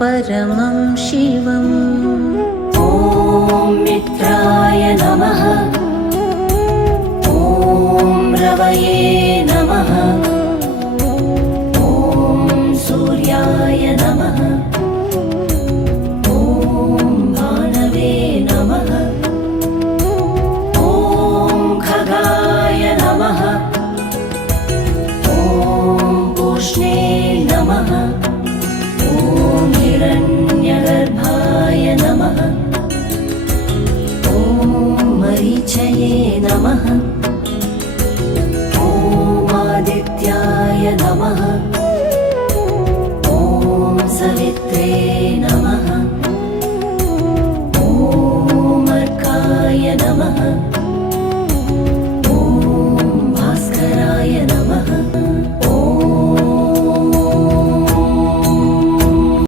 परमं शिवम्। ॐ मित्राय नमः। ॐ रवये नमः। ॐ सूर्याय नमः। ॐ भानवे नमः। ॐ खगाय नमः। ॐ पूष्णे नमः। ॐ हिरण्यगर्भाय नमः। ॐ मरीचये नमः। ॐ आदित्याय नमः।